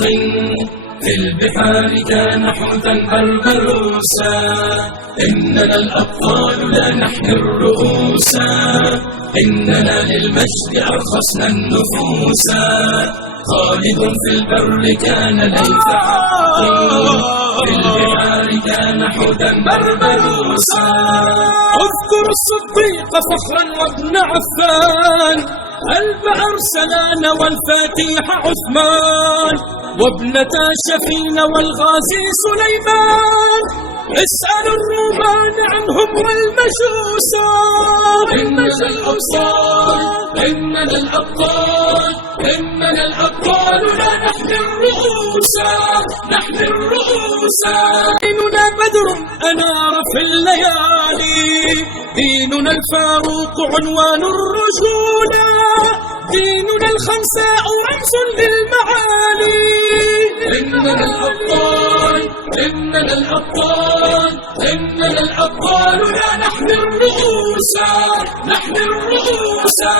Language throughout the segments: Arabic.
في البحار كان حوتا بربروسا. إننا الأبطال لا نحمي الرؤوسا، إننا للمجد أرخصنا النفوسا. خالد في البر كان ليث حق، في البحار كان حوتا بربروسا. اذكر الصديق فخرا وابن عفان، قلب أرسلان والفاتح عثمان، وابنتا شفين والغازي سليمان. اسألوا الرومان عنهم والمجوسا. إننا الأبطال، إننا الأبطال، إننا الأبطال لا نحمي الرؤوسا، نحمي الرؤوسا. ديننا بدر أنار في الليالي، ديننا الفاروق عنوان الرجولة، ديننا الخنساء رمز للمعالي. إننا الأبطال، إننا الأبطال، إننا الأبطال لا نحمي الرؤوسا، نحمي الرؤوسا.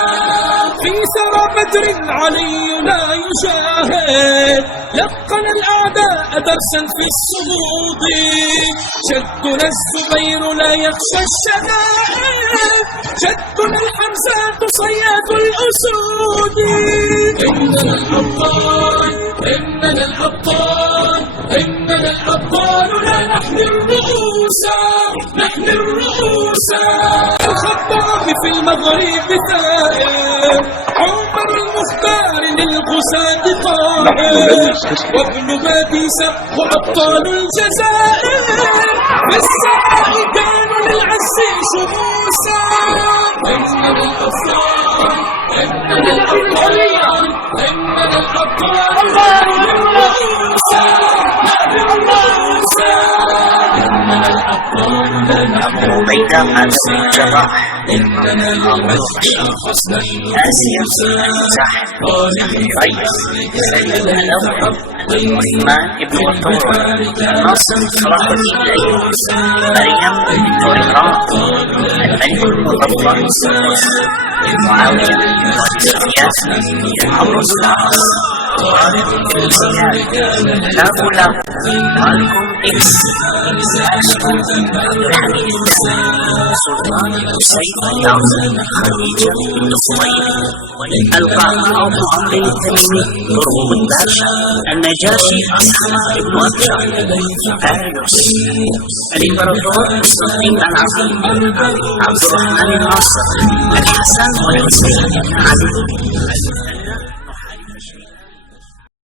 في ثرى بدر علينا يجاهد، لقن الأعداء درسا في الصمود. جدنا الزبير لا يخشى الشدائد، جدنا الحمزات صياد الأسود. إننا الأبطال، إننا الأبطال، إننا الأبطال لا نحمي الرؤوسا، نحمي الرؤوسا. الخطاب في المغرب ثائر، عمر المختار للغزاة طائر، وابن باديس وأبطال الجزائر، في السماء كانوا للعز شموسا. إننا الأبطال، إننا الأبطال، إننا الأبطال نحمي الرؤوسا، نحمي الرؤوسا. إننا الأبطال لا نحمي الرؤوسا، إننا للمجد أرخصنا النفوسا. خالد ريس سيد الأول عثمان بن بطول، ناصر صلاح الدين، مريم بنت عمران، الملك المظفر، معاوية بن سفيان، عمرو بن العاص، خالد بن زياد، هؤلاء مالكم إكس، عبد الحميد الثاني، سلطان الحسين الأعظم، خديجة بن خويلد، القاهر أبو عمرو التميمي، مرغوب الباشا، النجاشي أسحاق بن أبشر، فارس، الإمبراطور قسطنطين العظيم، عبد الرحمن الناصر، الحسن والحسين بن علي.